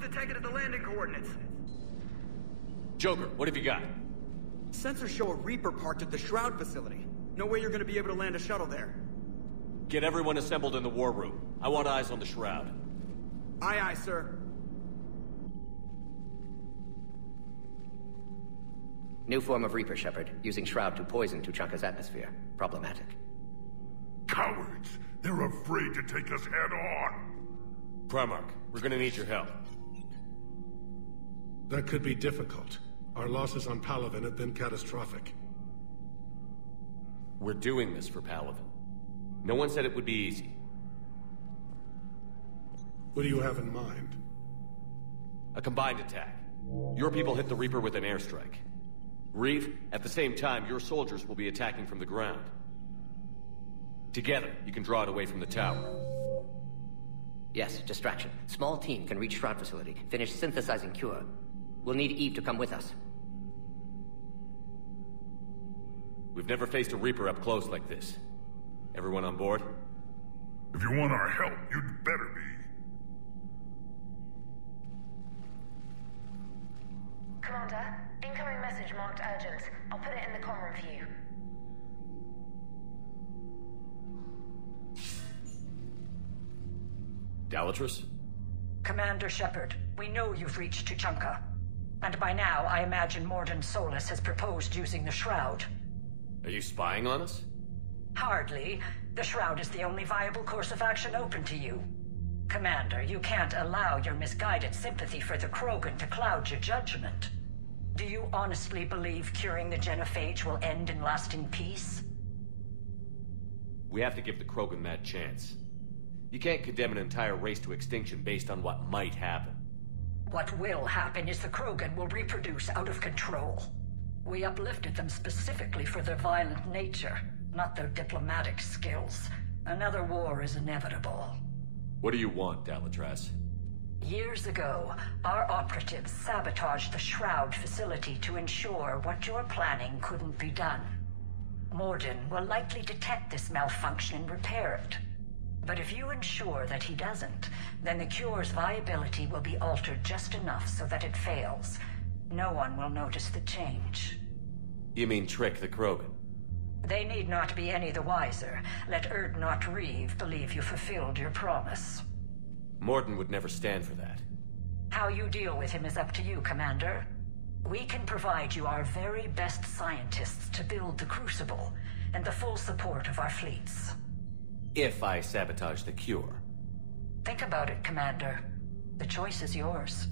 Detected at the landing coordinates. Joker, what have you got? Sensors show a Reaper parked at the Shroud facility. No way you're gonna be able to land a shuttle there. Get everyone assembled in the war room. I want eyes on the Shroud. Aye, aye, sir. New form of Reaper, Shepard. Using Shroud to poison Tuchanka's atmosphere. Problematic. Cowards! They're afraid to take us head-on! Primarch, we're gonna need your help. That could be difficult. Our losses on Palaven have been catastrophic. We're doing this for Palaven. No one said it would be easy. What do you have in mind? A combined attack. Your people hit the Reaper with an airstrike. Reeve, at the same time, your soldiers will be attacking from the ground. Together, you can draw it away from the tower. Yes, distraction. Small team can reach Shroud facility, finish synthesizing cure. We'll need Eve to come with us. We've never faced a Reaper up close like this. Everyone on board? If you want our help, you'd better be. Commander, incoming message marked urgent. I'll put it in the comm room for you. Dalatrus? Commander Shepard, we know you've reached Tuchanka. And by now, I imagine Morden Solus has proposed using the Shroud. Are you spying on us? Hardly. The Shroud is the only viable course of action open to you. Commander, you can't allow your misguided sympathy for the Krogan to cloud your judgment. Do you honestly believe curing the genophage will end in lasting peace? We have to give the Krogan that chance. You can't condemn an entire race to extinction based on what might happen. What will happen is the Krogan will reproduce out of control. We uplifted them specifically for their violent nature, not their diplomatic skills. Another war is inevitable. What do you want, Dalatrus? Years ago, our operatives sabotaged the Shroud facility to ensure what you're planning couldn't be done. Morden will likely detect this malfunction and repair it. But if you ensure that he doesn't, then the cure's viability will be altered just enough so that it fails. No one will notice the change. You mean trick the Krogan? They need not be any the wiser. Let Erd not Reeve believe you fulfilled your promise. Morden would never stand for that. How you deal with him is up to you, Commander. We can provide you our very best scientists to build the Crucible, and the full support of our fleets. If I sabotage the cure. Think about it, Commander. The choice is yours.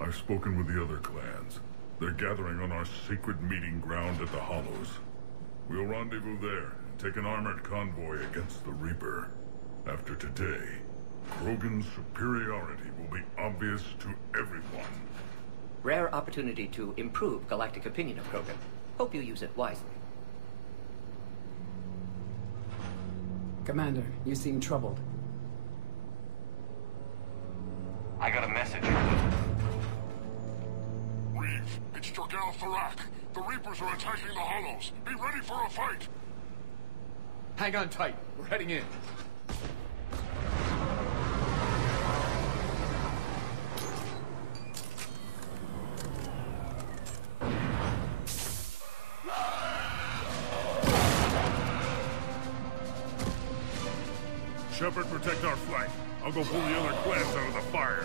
I've spoken with the other clans. They're gathering on our secret meeting ground at the Hollows. We'll rendezvous there and take an armored convoy against the Reaper. After today, Krogan's superiority will be obvious to everyone. Rare opportunity to improve galactic opinion of Krogan. Hope you use it wisely. Commander, you seem troubled. I got a message. Reeve, it's Jorgal Tharak. The Reapers are attacking the Hollows. Be ready for a fight! Hang on tight. We're heading in. Shepard, protect our flank. I'll go pull the other clans out of the fire.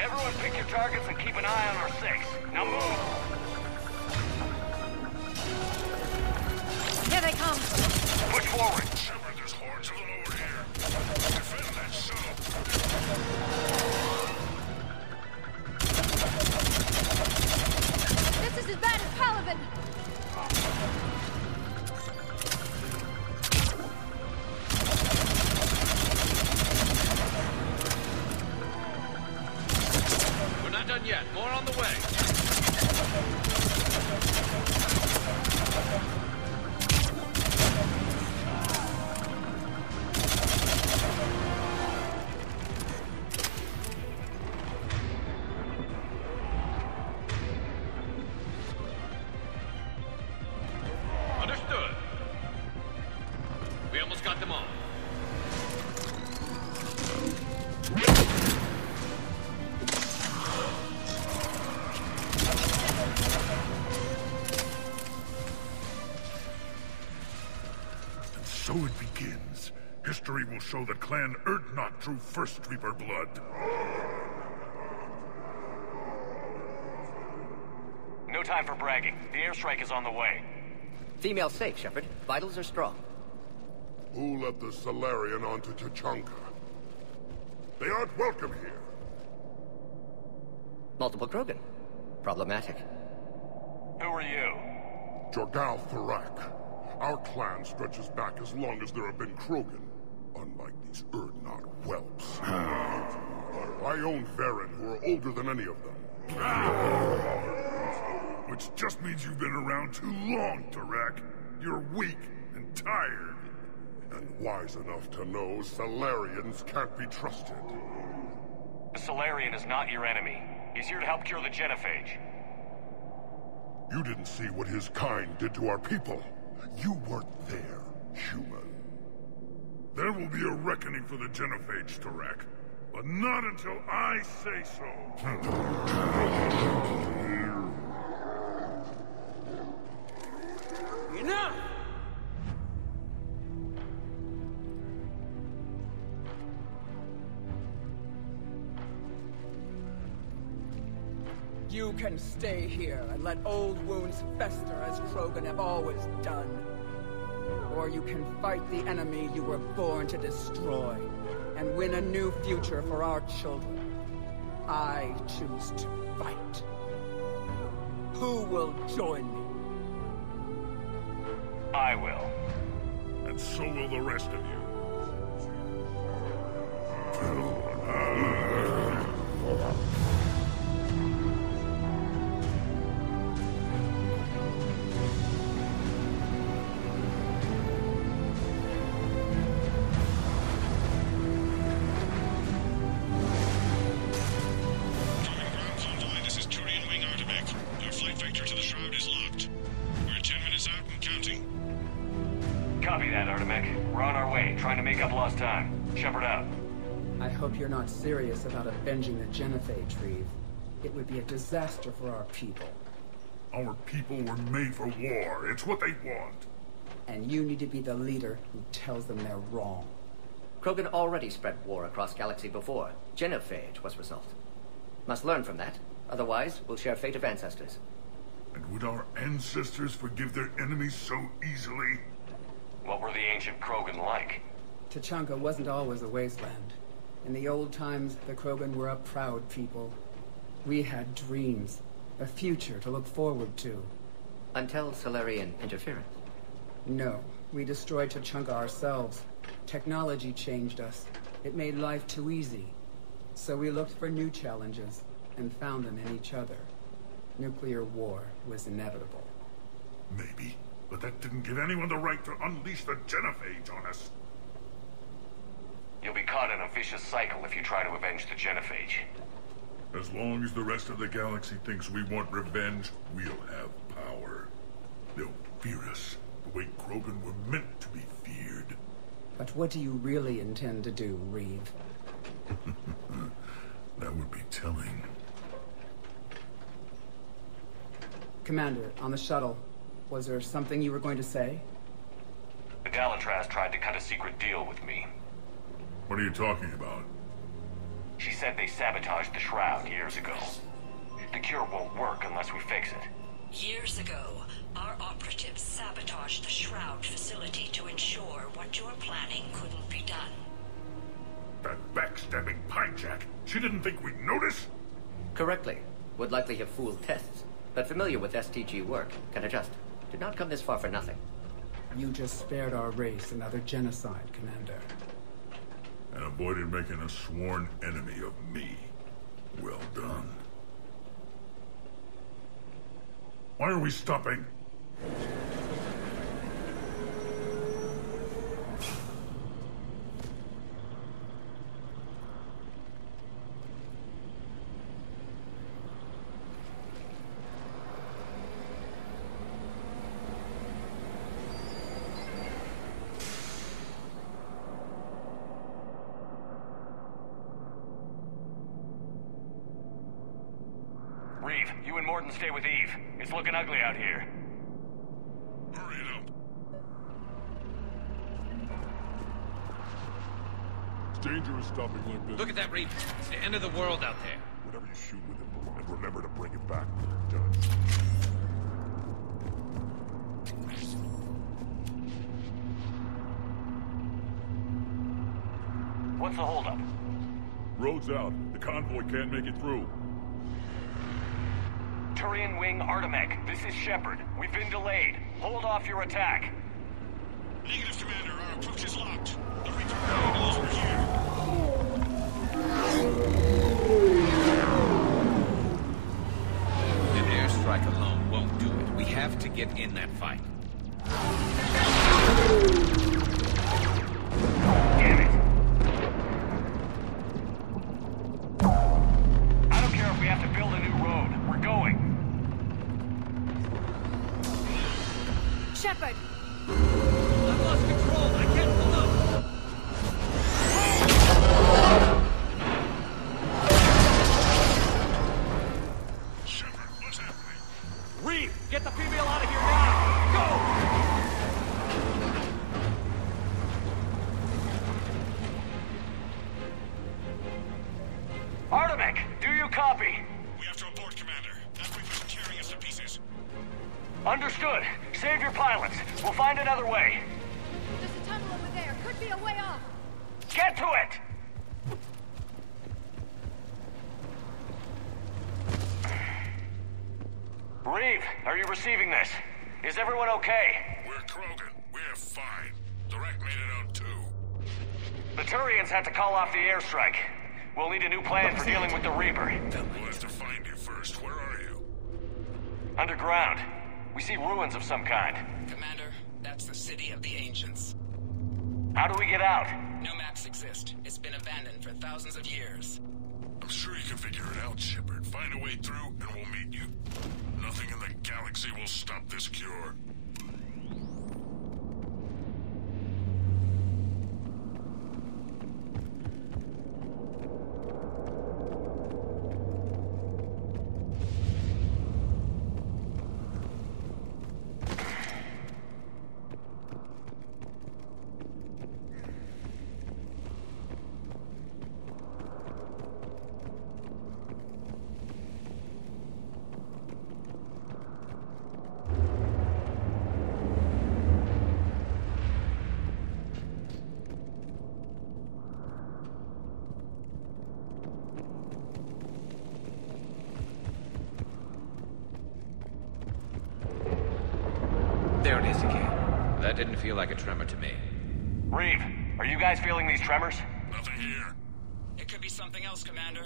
Everyone pick your targets and keep an eye on our six. Now move! Here they come! Push forward! Shepard, there's hordes of them over here. Defend that shuttle. This is as bad as Palaven! We're not done yet. More on the way. Understood. We almost got them all. And so it begins. History will show that Clan Urdnot drew first Reaper blood. No time for bragging. The airstrike is on the way. Female safe, Shepard. Vitals are strong. Who let the Solarian onto Tachanka? They aren't welcome here. Multiple Krogan. Problematic. Who are you? Jorgal Tharak. Our clan stretches back as long as there have been Krogan. Unlike these Urdnot whelps. I own Varen, who are older than any of them. Which just means you've been around too long, Tharak. You're weak and tired. And wise enough to know Solarians can't be trusted. The Solarian is not your enemy. He's here to help cure the genophage. You didn't see what his kind did to our people. You weren't there, human. There will be a reckoning for the genophage, Tharak. But not until I say so. Enough! You can stay here and let old wounds fester as Krogan have always done. Or you can fight the enemy you were born to destroy and win a new future for our children. I choose to fight. Who will join me? I will. And so will the rest of you. This is Turian Wing Artemek. Your flight vector to the Shroud is locked. We're 10 minutes out and counting. Copy that, Artemek. We're on our way, trying to make up lost time. Shepard out. I hope you're not serious about avenging the genophage, Reeve. It would be a disaster for our people. Our people were made for war. It's what they want. And you need to be the leader who tells them they're wrong. Krogan already spread war across galaxy before. Genophage was result. Must learn from that. Otherwise, we'll share fate of ancestors. And would our ancestors forgive their enemies so easily? What were the ancient Krogan like? Tachanka wasn't always a wasteland. In the old times, the Krogan were a proud people. We had dreams, a future to look forward to. Until Solarian interference. No, we destroyed Tachanka ourselves. Technology changed us. It made life too easy. So we looked for new challenges, and found them in each other. Nuclear war was inevitable. Maybe, but that didn't give anyone the right to unleash the genofage on us. You'll be caught in a vicious cycle if you try to avenge the genophage. As long as the rest of the galaxy thinks we want revenge, we'll have power. They'll fear us, the way Krogan were meant to be feared. But what do you really intend to do, Reeve? That would be telling. Commander, on the shuttle, was there something you were going to say? The Galatraz tried to cut a secret deal with me. What are you talking about? She said they sabotaged the Shroud years ago. The cure won't work unless we fix it. Years ago, our operatives sabotaged the Shroud facility to ensure what you're planning couldn't be done. That backstabbing pinejack. She didn't think we'd notice? Correctly. Would likely have fooled tests, but familiar with STG work, can adjust. Did not come this far for nothing. You just spared our race another genocide, Commander. And avoided making a sworn enemy of me. Well done. Why are we stopping? Reeve, you and Morton stay with Eve. It's looking ugly out here. Hurry it up. It's dangerous stopping like this. Look at that reef. It's the end of the world out there. Whatever you shoot with it, and remember to bring it back when you're done. What's the holdup? Road's out. The convoy can't make it through. Turian Wing Artemek, this is Shepard. We've been delayed. Hold off your attack. Negative, Commander. Our approach is locked. The Reaper already knows we're here. An airstrike alone won't do it. We have to get in that fight. Damn it. I don't care if we have to build a new road. We're going. Shepard! I've lost control. I can't pull up. Shepard, what's happening? Reeve, get the female out of here now! Go! Artemek, do you copy? We have to abort, Commander. That Reaper's tearing us to pieces. Understood. Save your pilots. We'll find another way. There's a tunnel over there. Could be a way off. Get to it! Reeve, are you receiving this? Is everyone okay? We're Krogan. We're fine. Direct made it out too. The Turians had to call off the airstrike. We'll need a new plan for dealing with the Reaper. We'll have to find you first. Where are you? Underground. We see ruins of some kind. Commander, that's the city of the ancients. How do we get out? No maps exist. It's been abandoned for thousands of years. I'm sure you can figure it out, Shepard. Find a way through, and we'll meet you. Nothing in the galaxy will stop this cure. There it is again. That didn't feel like a tremor to me. Reeve, are you guys feeling these tremors? Nothing here. It could be something something else, Commander.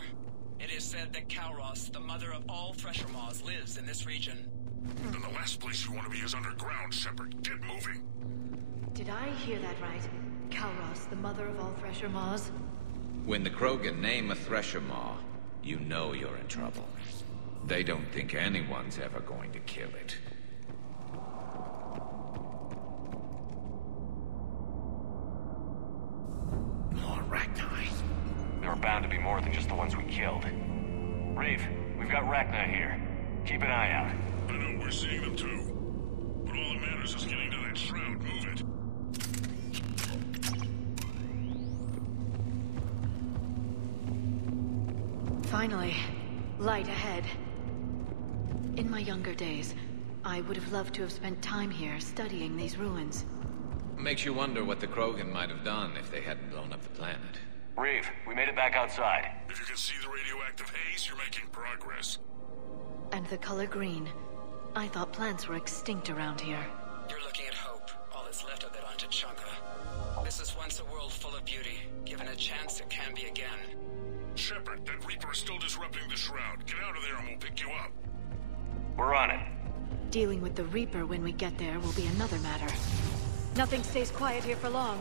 It is said that Kalros, the mother of all Thresher Maws, lives in this region. Then the last place you want to be is underground, Shepard. Get moving. Did I hear that right? Kalros, the mother of all Thresher Maws? When the Krogan name a Thresher Maw, you know you're in trouble. They don't think anyone's ever going to kill it. More Rachni. There are bound to be more than just the ones we killed. Reeve, we've got Rachni here. Keep an eye out. I know, we're seeing them too. But all that matters is getting to that shroud. Move it. Finally, light ahead. In my younger days, I would have loved to have spent time here studying these ruins. Makes you wonder what the Krogan might have done if they hadn't blown up the planet. Reeve, we made it back outside. If you can see the radioactive haze, you're making progress. And the color green. I thought plants were extinct around here. You're looking at hope, all that's left of it on Tuchanka. This is once a world full of beauty. Given a chance, it can be again. Shepard, that Reaper is still disrupting the shroud. Get out of there and we'll pick you up. We're on it. Dealing with the Reaper when we get there will be another matter. Nothing stays quiet here for long.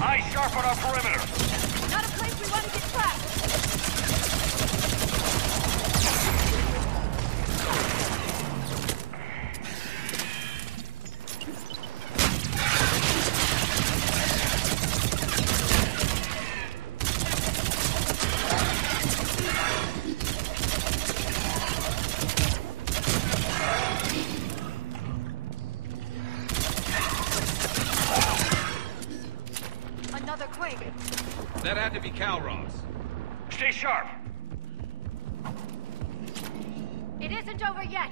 Eyes sharp on our perimeter. Not a place we want to get trapped! That had to be Kalros. Stay sharp. It isn't over yet.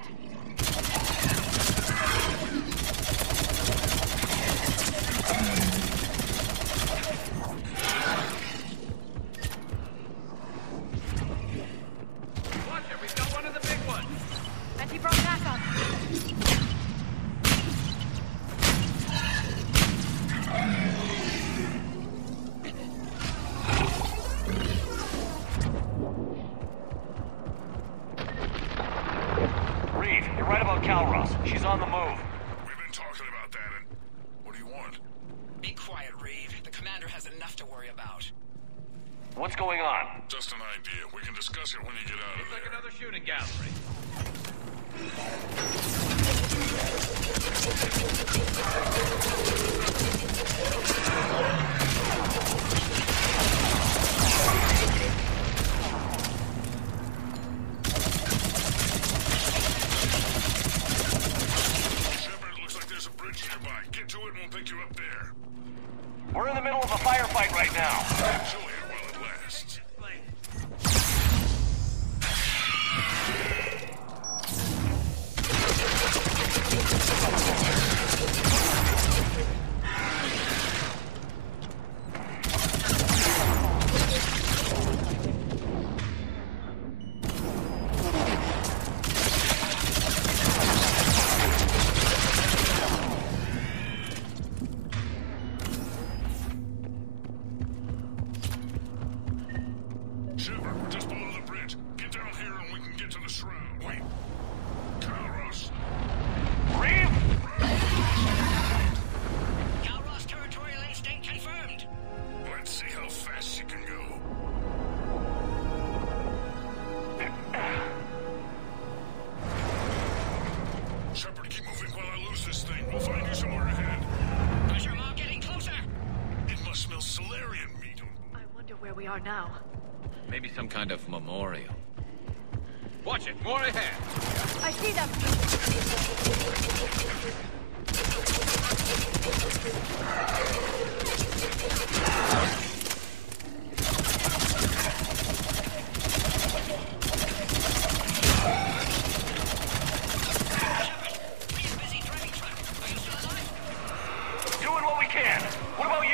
Watch it, we've got one of the big ones. And he brought backup. Kalros. She's on the move. We've been talking about that, and what do you want? Be quiet, Reeve. The commander has enough to worry about. What's going on? Just an idea. We can discuss it when you get out of there. Like another shooting gallery. We're in the middle of a firefight right now. Enjoy it while it lasts. Now. Maybe some kind of memorial. Watch it, more ahead. I see them. Doing what we can. What about you?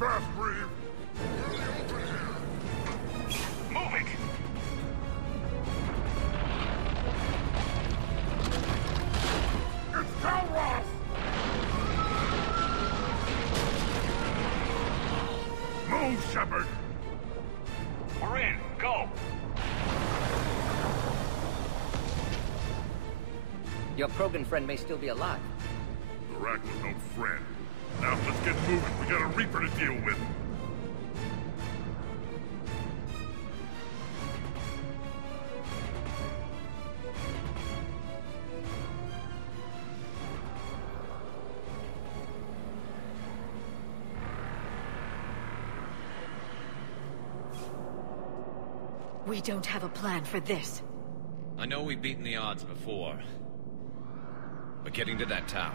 fast, Reeve! Move it! It's Calros! Move, Shepard! We're in. Go! Your Krogan friend may still be alive. The Rack was no friend. Now, let's get moving. We got a Reaper to deal with. We don't have a plan for this. I know we've beaten the odds before. But getting to that tower,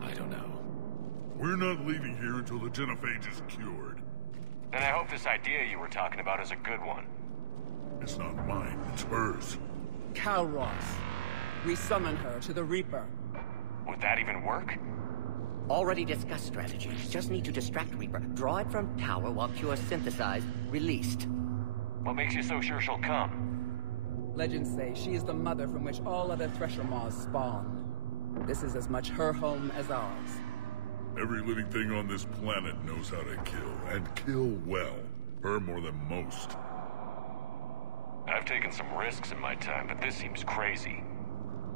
I don't know. We're not leaving here until the genophage is cured. Then I hope this idea you were talking about is a good one. It's not mine, it's hers. Calros. We summon her to the Reaper. Would that even work? Already discussed strategy. Just need to distract Reaper. Draw it from tower while Cure synthesized, released. What makes you so sure she'll come? Legends say she is the mother from which all other Thresher Maws spawned. This is as much her home as ours. Every living thing on this planet knows how to kill, and kill well. Her more than most. I've taken some risks in my time, but this seems crazy.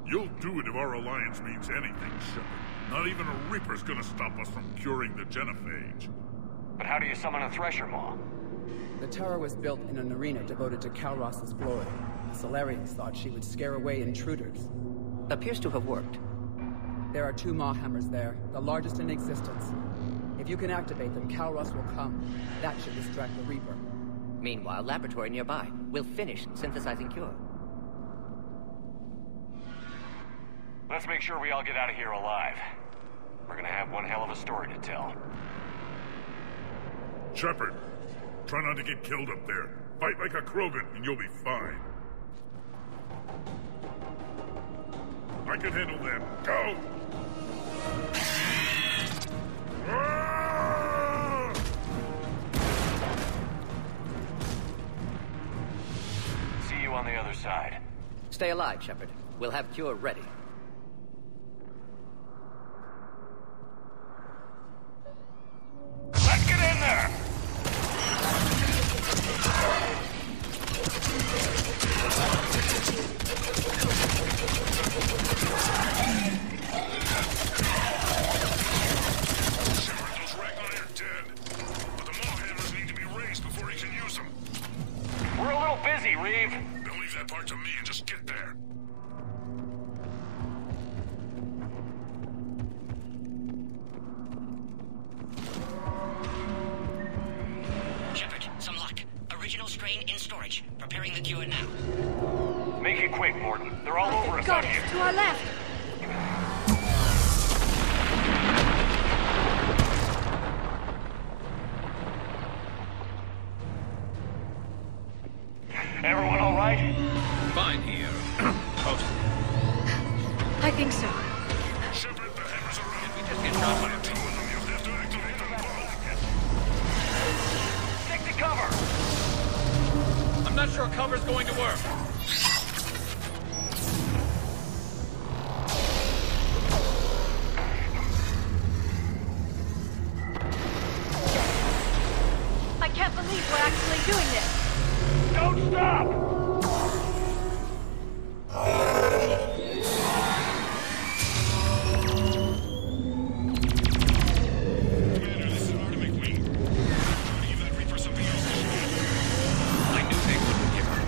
You'll do it if our alliance means anything, Shepard. Not even a Reaper's gonna stop us from curing the genophage. But how do you summon a Thresher Maw? The tower was built in an arena devoted to Calros' glory. The Solarians thought she would scare away intruders. Appears to have worked. There are 2 Maw hammers there, the largest in existence. If you can activate them, Calros will come. That should distract the Reaper. Meanwhile, laboratory nearby. We'll finish synthesizing Cure. Let's make sure we all get out of here alive. We're gonna have one hell of a story to tell. Shepard, try not to get killed up there. Fight like a Krogan, and you'll be fine. I can handle them. Go! Ah! See you on the other side. Stay alive, Shepard. We'll have Cure ready. Let's get in there! We're a little busy, Reeve. Then leave that part to me and just get there. Shepard, some luck. Original strain in storage. Preparing the cure now. Make it quick, Morton. They're all over us out here. To our left! Everyone all right? Fine here. Posted. I think so. Shepard, the hammer's around. We just get shot by a Two of them, you'll have to activate them both. Stick to cover! I'm not sure cover's going to work. I can't believe we're actually doing this! Don't stop! Commander, this is Artemic Wing. Trying to give that Reaper something else to shoot at. I knew they wouldn't give her.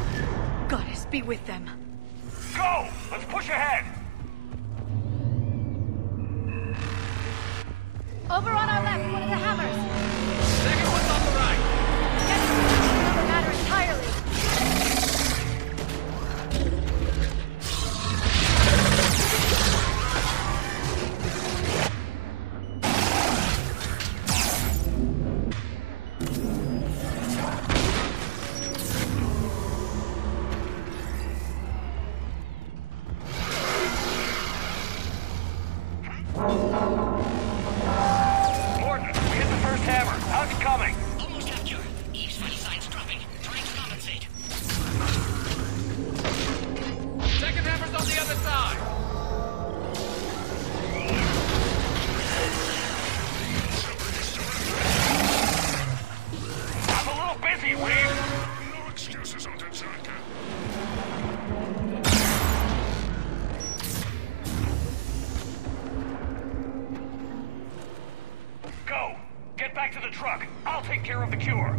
Goddess be with them. Go! Let's push ahead! Over on our left, one of the hammers! Second one's on the right. Get it! Another matter entirely! Morton, we hit the first take care of the cure.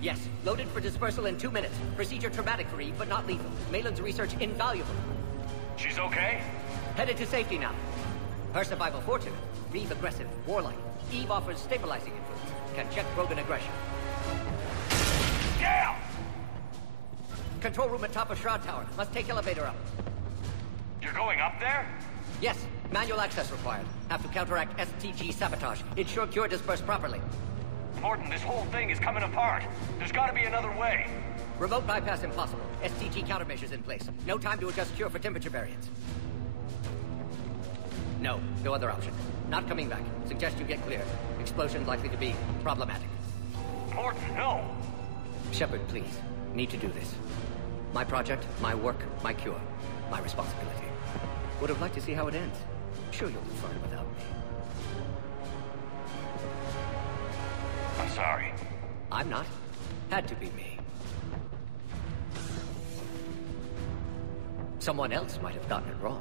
Yes, loaded for dispersal in 2 minutes. Procedure traumatic for Eve, but not lethal. Malin's research invaluable. She's okay? Headed to safety now. Her survival fortunate. Reeve aggressive, warlike. Eve offers stabilizing influence. Can check Krogan aggression. Yeah! Control room at top of Shroud Tower. Must take elevator up. You're going up there? Yes, manual access required. Have to counteract STG sabotage. Ensure cure dispersed properly. Morton, this whole thing is coming apart. There's gotta be another way. Remote bypass impossible. STG countermeasures in place. No time to adjust cure for temperature variance. No other option. Not coming back. Suggest you get cleared. Explosion likely to be problematic. Morton, no! Shepard, please. Need to do this. My project, my work, my cure. My responsibility. Would have liked to see how it ends. Sure you'll be fine without me. I'm sorry. I'm not. Had to be me. Someone else might have gotten it wrong.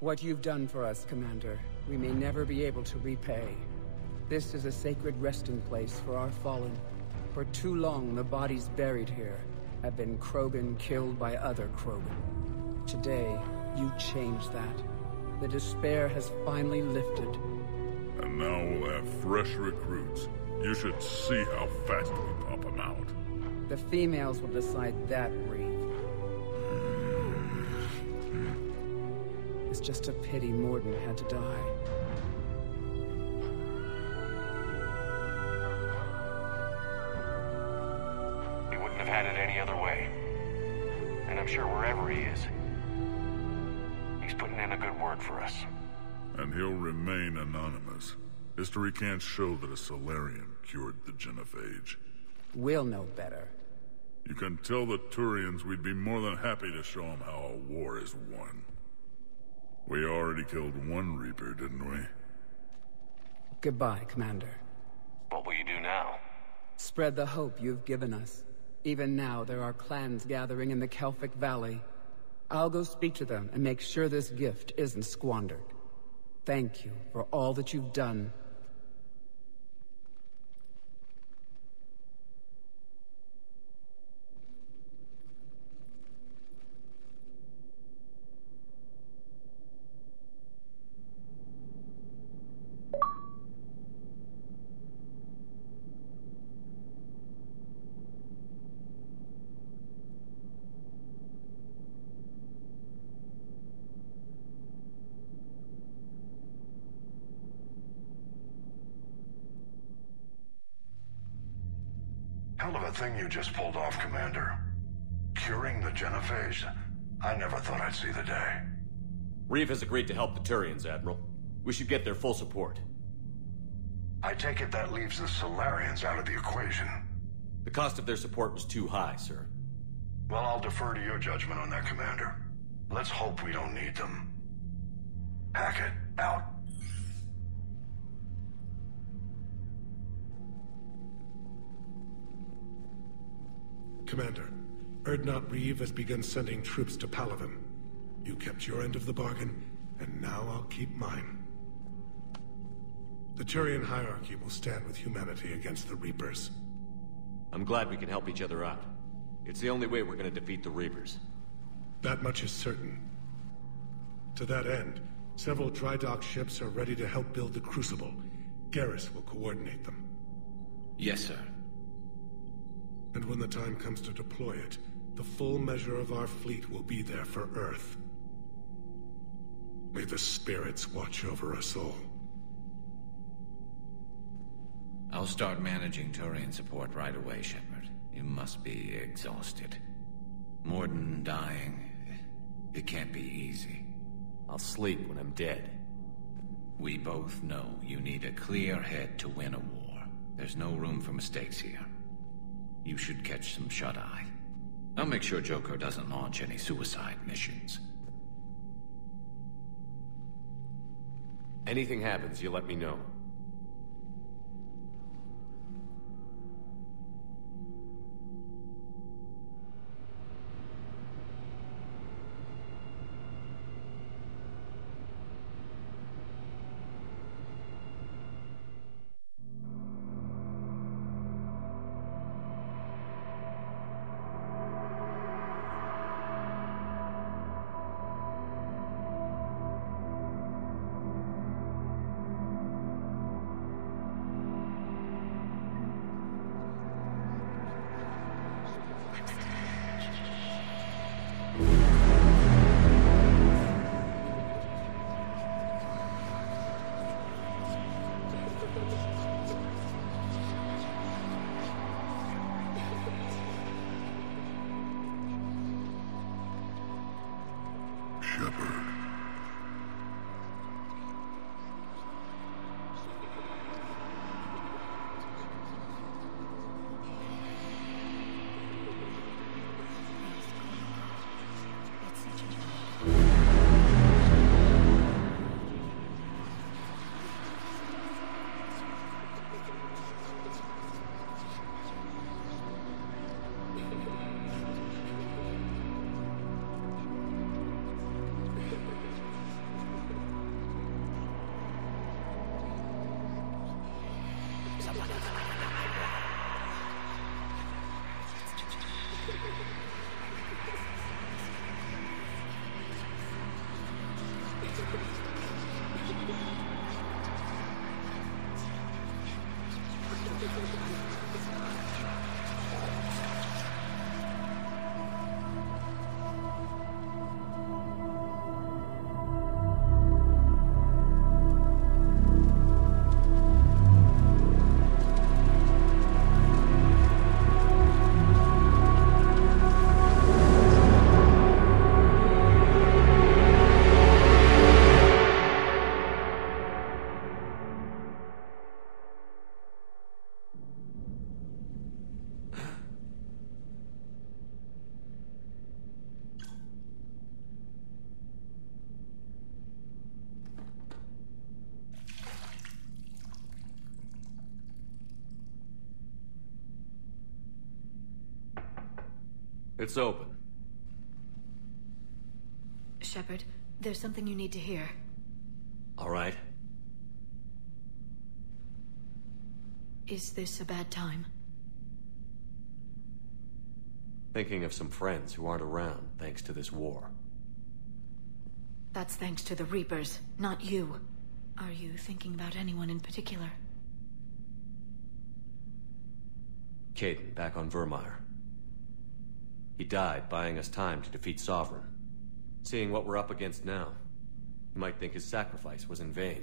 What you've done for us, Commander, we may never be able to repay. This is a sacred resting place for our fallen. For too long, the bodies buried here have been Krogan killed by other Krogan. Today, you changed that. The despair has finally lifted. And now we'll have fresh recruits. You should see how fast we pop them out. The females will decide that, Reeve. It's just a pity Morden had to die. He wouldn't have had it any other way. And I'm sure wherever he is, he's putting in a good word for us. And he'll remain anonymous. History can't show that a Solarian cured the genophage. We'll know better. You can tell the Turians we'd be more than happy to show them how a war is won. We already killed one Reaper, didn't we? Goodbye, Commander. What will you do now? Spread the hope you've given us. Even now, there are clans gathering in the Kelphic Valley. I'll go speak to them and make sure this gift isn't squandered. Thank you for all that you've done. Hell of a thing you just pulled off, Commander. Curing the genophage? I never thought I'd see the day. Reeve has agreed to help the Turians, Admiral. We should get their full support. I take it that leaves the Solarians out of the equation. The cost of their support was too high, sir. Well, I'll defer to your judgment on that, Commander. Let's hope we don't need them. Hackett, out. Commander, Erdnot Reeve has begun sending troops to Palaven. You kept your end of the bargain, and now I'll keep mine. The Turian hierarchy will stand with humanity against the Reapers. I'm glad we can help each other out. It's the only way we're gonna defeat the Reapers. That much is certain. To that end, several dry dock ships are ready to help build the Crucible. Garrus will coordinate them. Yes, sir. And when the time comes to deploy it, the full measure of our fleet will be there for Earth. May the spirits watch over us all. I'll start managing Turian support right away, Shepard. You must be exhausted. Morden dying, it can't be easy. I'll sleep when I'm dead. We both know you need a clear head to win a war. There's no room for mistakes here. You should catch some shut-eye. I'll make sure Joker doesn't launch any suicide missions. Anything happens, you let me know. Shepard. It's open. Shepard, there's something you need to hear. All right. Is this a bad time? Thinking of some friends who aren't around thanks to this war. That's thanks to the Reapers, not you. Are you thinking about anyone in particular? Caden, back on Vermeer. He died buying us time to defeat Sovereign. Seeing what we're up against now, you might think his sacrifice was in vain.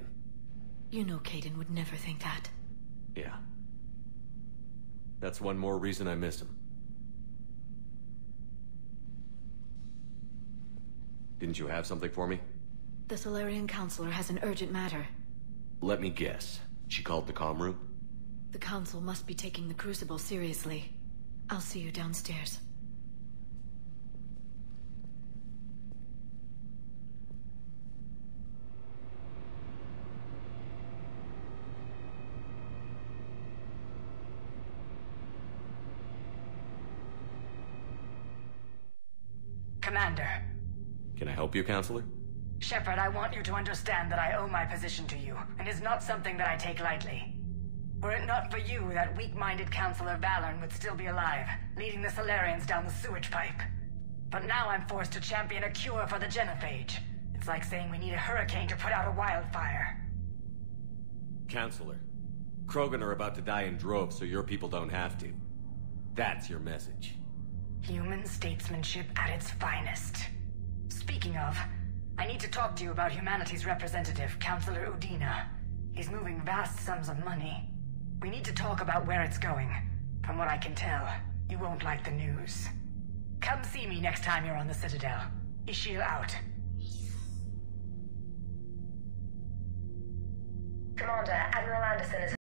You know Caden would never think that. Yeah. That's one more reason I miss him. Didn't you have something for me? The Solarian Counselor has an urgent matter. Let me guess. She called the comm room? The Council must be taking the Crucible seriously. I'll see you downstairs. Commander. Can I help you, Counselor? Shepard, I want you to understand that I owe my position to you, and it's not something that I take lightly. Were it not for you, that weak-minded Counselor Valorn would still be alive, leading the Solarians down the sewage pipe. But now I'm forced to champion a cure for the genophage. It's like saying we need a hurricane to put out a wildfire. Counselor, Krogan are about to die in droves so your people don't have to. That's your message. Human statesmanship at its finest. Speaking of, I need to talk to you about humanity's representative, Counselor Udina. He's moving vast sums of money. We need to talk about where it's going. From what I can tell, you won't like the news. Come see me next time you're on the Citadel. Ishil out. Commander, Admiral Anderson is